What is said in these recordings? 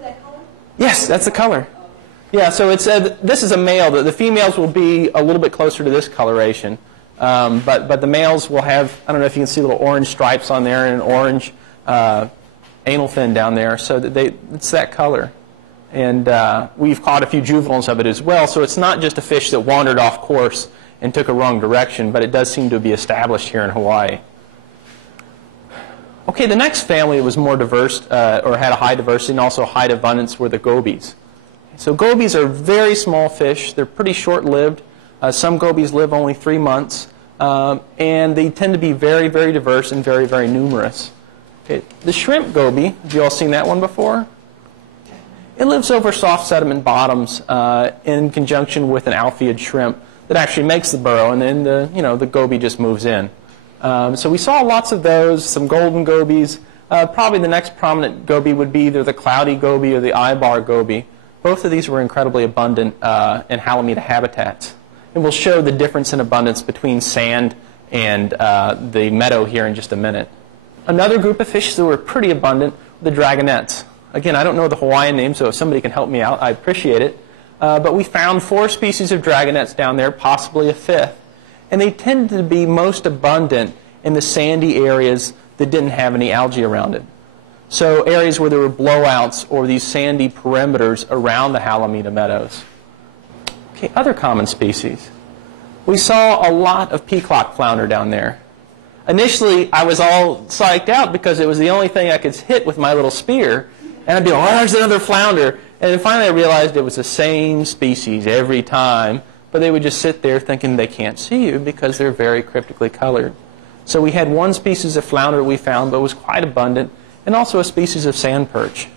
that color? Yes, that's the color. Yeah, so it's this is a male. The females will be a little bit closer to this coloration. But the males will have, I don't know if you can see little orange stripes on there and an orange anal fin down there. So that it's that color. And we've caught a few juveniles of it as well. So it's not just a fish that wandered off course and took a wrong direction, but it does seem to be established here in Hawaii. Okay, the next family was more diverse, or had a high diversity and also high abundance, were the gobies. So gobies are very small fish. They're pretty short-lived. Some gobies live only 3 months, and they tend to be very, very diverse and very, very numerous. Okay. The shrimp goby, have you all seen that one before? It lives over soft sediment bottoms in conjunction with an alpheid shrimp that actually makes the burrow, and then the goby just moves in. So we saw lots of those, some golden gobies. Probably the next prominent goby would be either the cloudy goby or the eyebar goby. Both of these were incredibly abundant in Halimeda habitats. And we'll show the difference in abundance between sand and the meadow here in just a minute. Another group of fish that were pretty abundant were the dragonets. Again, I don't know the Hawaiian name, so if somebody can help me out, I appreciate it. But we found 4 species of dragonets down there, possibly a 5th. And they tended to be most abundant in the sandy areas that didn't have any algae around it. So areas where there were blowouts or these sandy perimeters around the Halimeda meadows. Okay, other common species. We saw a lot of peacock flounder down there. Initially, I was all psyched out because it was the only thing I could hit with my little spear. And I'd be like, oh, there's another flounder. And then finally I realized it was the same species every time. But they would just sit there thinking they can't see you because they're very cryptically colored. So we had 1 species of flounder we found, but it was quite abundant, and also a species of sand perch.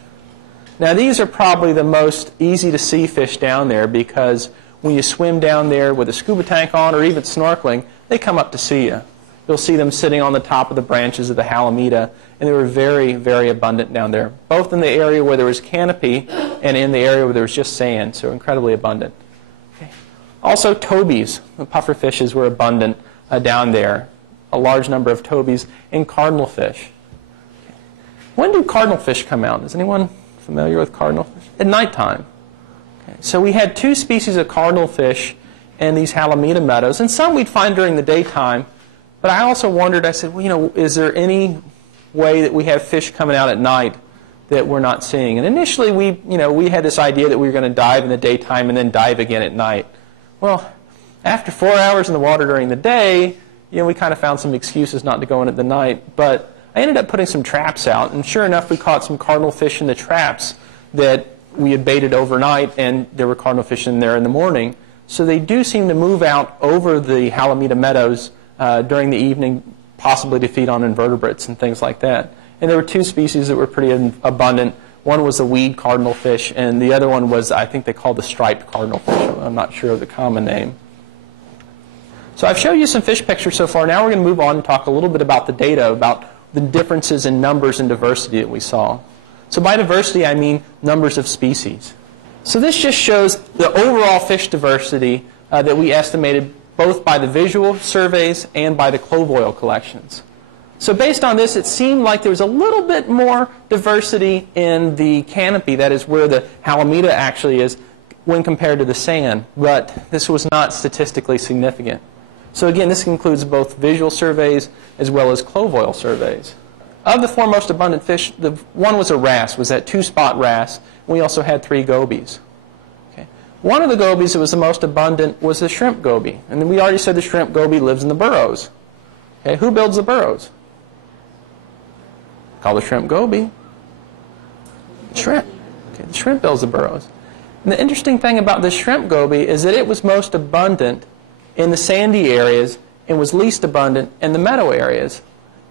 Now these are probably the most easy to see fish down there because when you swim down there with a scuba tank on or even snorkeling, they come up to see you. You'll see them sitting on the top of the branches of the Halimeda, and they were very, very abundant down there, both in the area where there was canopy and in the area where there was just sand, so incredibly abundant. Okay. Also tobies, the puffer fishes were abundant down there, a large number of tobies, and cardinal fish. Okay. When do cardinal fish come out? Is anyone familiar with cardinal fish? At nighttime. Okay. So we had 2 species of cardinal fish in these Halimeda meadows, and some we'd find during the daytime. But I also wondered, I said, well, is there any way that we have fish coming out at night that we're not seeing? And initially we had this idea that we were going to dive in the daytime and then dive again at night. Well, after 4 hours in the water during the day, we kind of found some excuses not to go in at the night. But I ended up putting some traps out, and sure enough, we caught some cardinal fish in the traps that we had baited overnight, and there were cardinal fish in there in the morning. So they do seem to move out over the Halimeda meadows during the evening, possibly to feed on invertebrates and things like that. And there were 2 species that were pretty abundant. One was the weed cardinal fish, and the other one was, I think they called the striped cardinal fish. I'm not sure of the common name. So I've shown you some fish pictures so far. Now we're going to move on and talk a little bit about the data, about the differences in numbers and diversity that we saw. So by diversity, I mean numbers of species. So this just shows the overall fish diversity that we estimated both by the visual surveys and by the clove oil collections. So based on this, it seemed like there was a little bit more diversity in the canopy, that is where the Halimeda actually is, when compared to the sand, but this was not statistically significant. So again, this includes both visual surveys as well as clove oil surveys. Of the 4 most abundant fish, the one was a wrasse, was that 2-spot wrasse. We also had 3 gobies. Okay. One of the gobies that was the most abundant was the shrimp goby. And we already said the shrimp goby lives in the burrows. Okay. Who builds the burrows? Called the shrimp goby. Shrimp. Okay. The shrimp builds the burrows. And the interesting thing about the shrimp goby is that it was most abundant in the sandy areas and was least abundant in the meadow areas.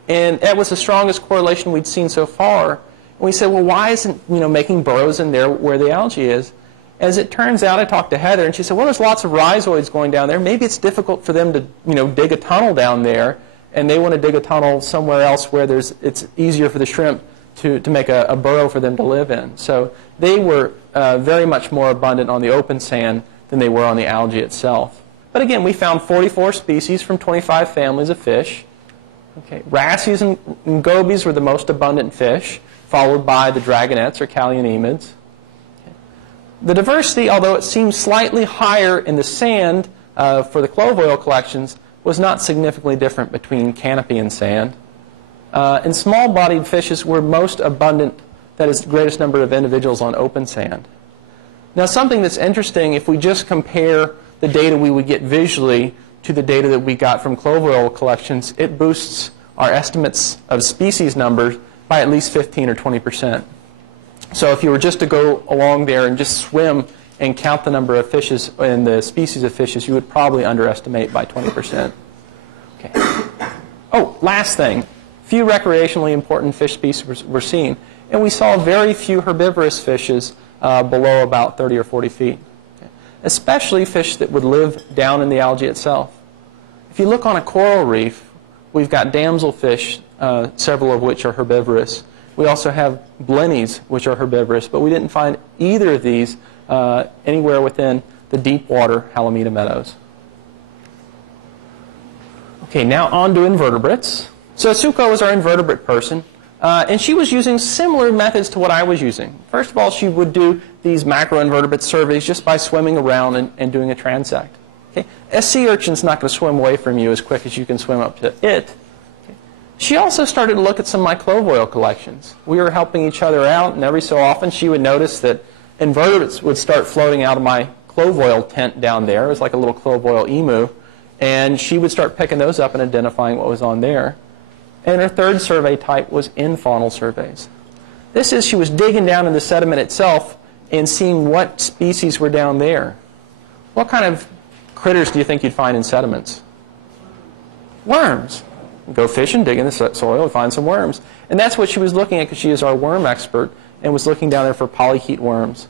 And that was the strongest correlation we'd seen so far. And we said, well, why isn't making burrows in there where the algae is? As it turns out, I talked to Heather, and she said, well, there's lots of rhizoids going down there. Maybe it's difficult for them to dig a tunnel down there, and they want to dig a tunnel somewhere else where it's easier for the shrimp to make a burrow for them to live in. So they were very much more abundant on the open sand than they were on the algae itself. But again, we found 44 species from 25 families of fish. Okay. Wrasses and gobies were the most abundant fish, followed by the dragonets or callionymids. The diversity, although it seems slightly higher in the sand for the clove oil collections, was not significantly different between canopy and sand. And small-bodied fishes were most abundant, that is, the greatest number of individuals on open sand. Now, something that's interesting, if we just compare the data we would get visually to the data that we got from clove oil collections, it boosts our estimates of species numbers by at least 15 or 20%. So if you were just to go along there and just swim and count the number of fishes and the species of fishes, you would probably underestimate by 20%. Okay. Oh, last thing. Few recreationally important fish species were seen. And we saw very few herbivorous fishes below about 30 or 40 feet. Okay. Especially fish that would live down in the algae itself. If you look on a coral reef, we've got damselfish, several of which are herbivorous. We also have blennies, which are herbivorous, but we didn't find either of these anywhere within the deep water Halimeda meadows. Okay, now on to invertebrates. So Suko was our invertebrate person, and she was using similar methods to what I was using. First of all, she would do these macroinvertebrate surveys just by swimming around and doing a transect. Okay? A sea urchin's not going to swim away from you as quick as you can swim up to it. Okay? She also started to look at some of my clove oil collections. We were helping each other out, and every so often she would notice that invertebrates would start floating out of my clove oil tent down there. It was like a little clove oil emu. And she would start picking those up and identifying what was on there. And her third survey type was infaunal surveys. This is, she was digging down in the sediment itself and seeing what species were down there. What kind of critters do you think you'd find in sediments? Worms. Go fishing, dig in the soil, and find some worms. And that's what she was looking at, because she is our worm expert and was looking down there for polychaete worms.